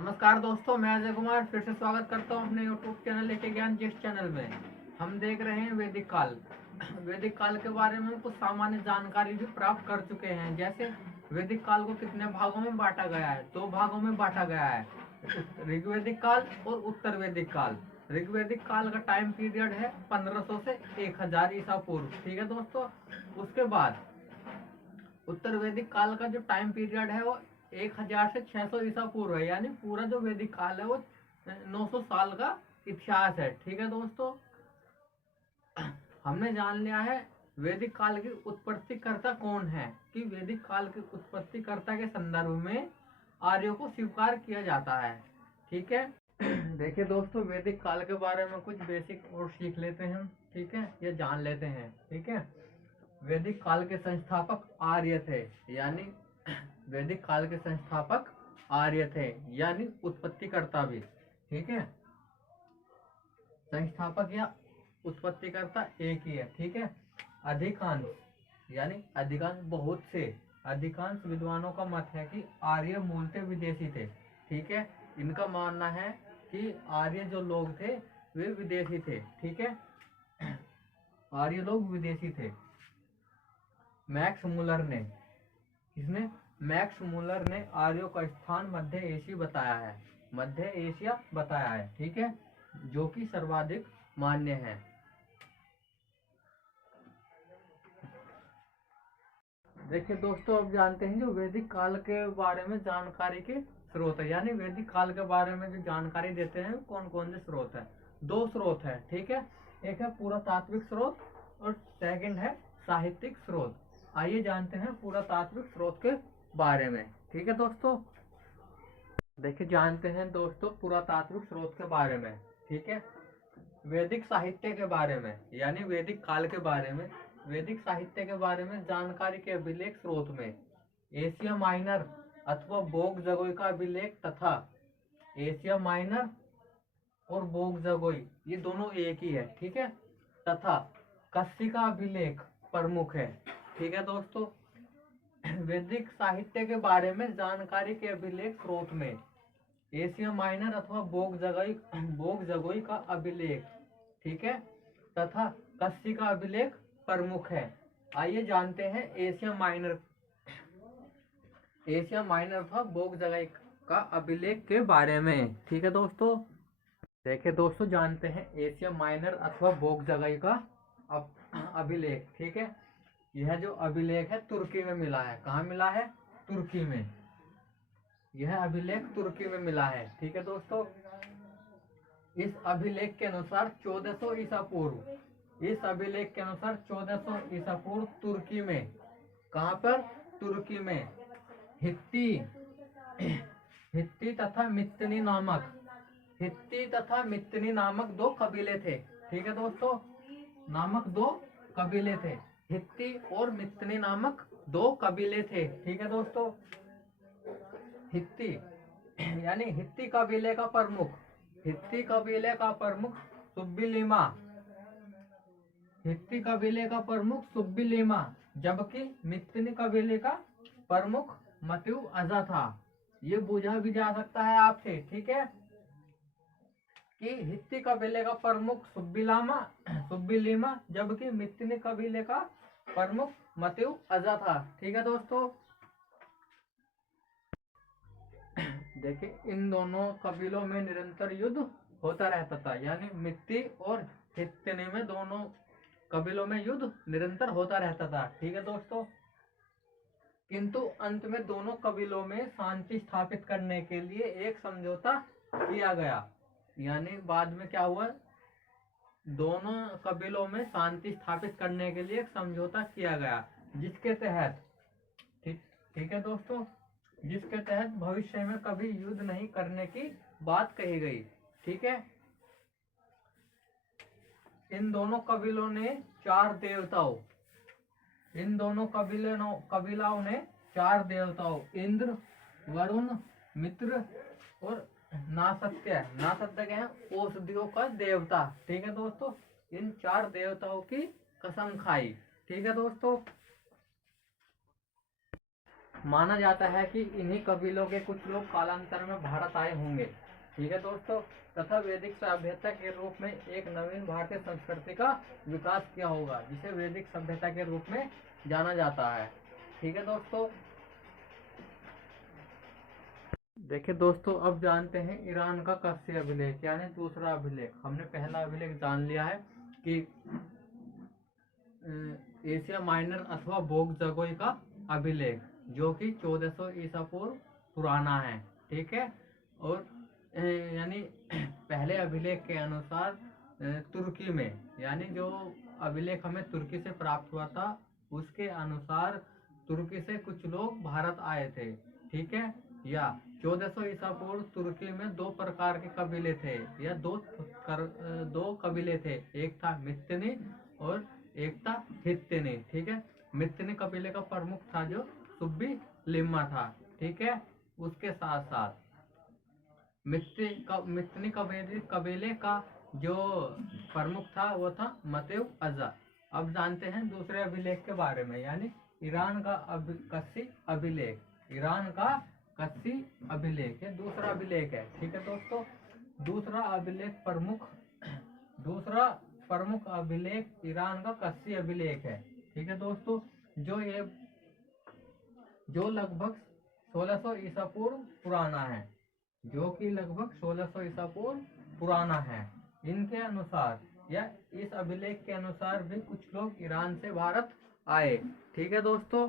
नमस्कार दोस्तों, मैं अजय कुमार फिर से स्वागत करता हूं अपने YouTube चैनल एक ज्ञान जिस चैनल में हम देख रहे हैं वैदिक काल। वैदिक काल के बारे में कुछ सामान्य जानकारी भी प्राप्त कर चुके हैं। जैसे वैदिक काल को कितने भागों में बांटा गया है? 2 भागों में बांटा गया है, ऋग्वैदिक काल और उत्तर वैदिक काल। ऋग्वैदिक काल का टाइम पीरियड है 1500 से 1000 ईसा पूर्व। ठीक है दोस्तों। उसके बाद उत्तर वैदिक काल का जो टाइम पीरियड है वो 1000 से 600 ईसा पूर्व है। यानी पूरा जो वैदिक काल है वो 900 साल का इतिहास है। ठीक है दोस्तों, हमने जान लिया है वैदिक काल की उत्पत्तिकर्ता कौन है, कि वैदिक काल की उत्पत्तिकर्ता के संदर्भ में आर्यों को स्वीकार किया जाता है। ठीक है। देखिए दोस्तों, वैदिक काल के बारे में कुछ बेसिक और सीख लेते हैं हम। ठीक है, ये जान लेते हैं। ठीक है। वैदिक काल के संस्थापक आर्य थे, यानी वैदिक काल के संस्थापक आर्य थे, यानी उत्पत्तिकर्ता भी। ठीक है, संस्थापक या उत्पत्तिकर्ता एक ही है। ठीक है। अधिकांश यानी अधिकांश बहुत से अधिकांश विद्वानों का मत है कि आर्य मूलतः विदेशी थे। ठीक है, इनका मानना है कि आर्य जो लोग थे वे विदेशी थे। ठीक है, आर्य लोग विदेशी थे। मैक्स मुलर ने किसने मैक्स मुलर ने आर्यों का स्थान मध्य एशिया बताया है। मध्य एशिया बताया है। ठीक है, जो कि सर्वाधिक मान्य है। देखिए दोस्तों, अब जानते हैं जो वैदिक काल के बारे में जानकारी के स्रोत है, यानी वैदिक काल के बारे में जो जानकारी देते हैं कौन कौन से स्रोत है। 2 स्रोत है। ठीक है, एक है पुरातात्विक स्रोत और सेकंड है साहित्यिक स्रोत। आइए जानते हैं पुरातात्विक स्रोत के बारे में। ठीक है दोस्तों, देखिए जानते हैं दोस्तों पुरातात्विक स्रोत के बारे में। ठीक है, वैदिक साहित्य के बारे में, यानी वैदिक काल के बारे में, वैदिक साहित्य के बारे में जानकारी के अभिलेख स्रोत में एशिया माइनर अथवा बोग जगोई का अभिलेख तथा एशिया माइनर और बोग जगोई ये दोनों एक ही है। ठीक है, तथा कस्सी का अभिलेख प्रमुख है। ठीक है दोस्तों, वैदिक साहित्य के बारे में जानकारी के अभिलेख स्रोत में एशिया माइनर अथवा बोग जगोई का अभिलेख, ठीक है, तथा कस्सी का अभिलेख प्रमुख है। आइए जानते हैं एशिया माइनर अथवा बोग जगोई का अभिलेख के बारे में। ठीक है दोस्तों, देखिए दोस्तों जानते हैं एशिया माइनर अथवा बोग जगोई का अभिलेख। ठीक है, यह जो अभिलेख है तुर्की में मिला है। कहाँ मिला है? तुर्की में। यह अभिलेख तुर्की में मिला है। ठीक है दोस्तों, इस अभिलेख के अनुसार 1400 ईसा पूर्व, इस अभिलेख के अनुसार 1400 ईसा पूर्व तुर्की में, कहाँ पर? तुर्की में हित्ती तथा मित्तनी नामक 2 कबीले थे। ठीक है दोस्तों, नामक 2 कबीले थे। हित्ती और मित्तनी नामक 2 कबीले थे। ठीक है दोस्तों, हित्ती यानी हित्ती कबीले का प्रमुख सुब्बिलीमा, हित्ती कबीले का प्रमुख सुब्बिलीमा, जबकि मित्तनी कबीले का प्रमुख मत्यु अजा था। ये पूछा भी जा सकता है आपसे। ठीक है, कि हित्ती कबीले का प्रमुख सुब्बिलीमा जबकि मित्तनी कबीले का प्रमुख मत्यु अजा था। ठीक है दोस्तों, देखिए इन दोनों कबीलों में निरंतर युद्ध होता रहता था, यानी मित्ती और हित्तनी में दोनों कबीलों में युद्ध निरंतर होता रहता था। ठीक है दोस्तों, किंतु अंत में दोनों कबीलों में शांति स्थापित करने के लिए एक समझौता किया गया। यानी बाद में क्या हुआ? दोनों कबीलों में शांति स्थापित करने के लिए एक समझौता किया गया, जिसके तहत ठीक है दोस्तों, जिसके तहत भविष्य में कभी युद्ध नहीं करने की बात कही गई। ठीक है, इन दोनों कबीलों ने 4 देवताओं इंद्र, वरुण, मित्र और नासत्य क्या है? औषधियों का देवता। ठीक है दोस्तों, इन 4 देवताओं की कसम खाई। ठीक है दोस्तों, माना जाता है कि इन्हीं कबीलों के कुछ लोग कालांतर में भारत आए होंगे। ठीक है दोस्तों, तथा वैदिक सभ्यता के रूप में एक नवीन भारतीय संस्कृति का विकास किया होगा, जिसे वैदिक सभ्यता के रूप में जाना जाता है। ठीक है दोस्तों, देखिए दोस्तों, अब जानते हैं ईरान का कस्सी अभिलेख यानी दूसरा अभिलेख। हमने पहला अभिलेख जान लिया है कि एशिया माइनर अथवा बोग जगोई का अभिलेख, जो कि 1400 ईसा पूर्व पुराना है। ठीक है, और यानी पहले अभिलेख के अनुसार तुर्की में, यानी जो अभिलेख हमें तुर्की से प्राप्त हुआ था, उसके अनुसार तुर्की से कुछ लोग भारत आए थे। ठीक है, या 1400 ईसा पूर्व तुर्की में दो प्रकार के कबीले थे, या दो कबीले थे। एक था मित्तनी और एक था हित्तनी। ठीक है, मित्तनी कबीले का प्रमुख था जो सुब्बी लिम्मा था। ठीक है, उसके साथ साथ मित्तनी कबीले का जो प्रमुख था वो था मतेव अजा। अब जानते हैं दूसरे अभिलेख के बारे में, यानी ईरान का कस्सी अभिलेख। ईरान का कस्सी अभिलेख है दूसरा अभिलेख है। ठीक है दोस्तों, दूसरा प्रमुख अभिलेख ईरान का कस्सी अभिलेख है। ठीक है दोस्तों, जो लगभग 1600 ईसा पूर्व पुराना है, जो कि लगभग 1600 ईसा पूर्व पुराना है। इनके अनुसार या इस अभिलेख के अनुसार भी कुछ लोग ईरान से भारत आए। ठीक है दोस्तों।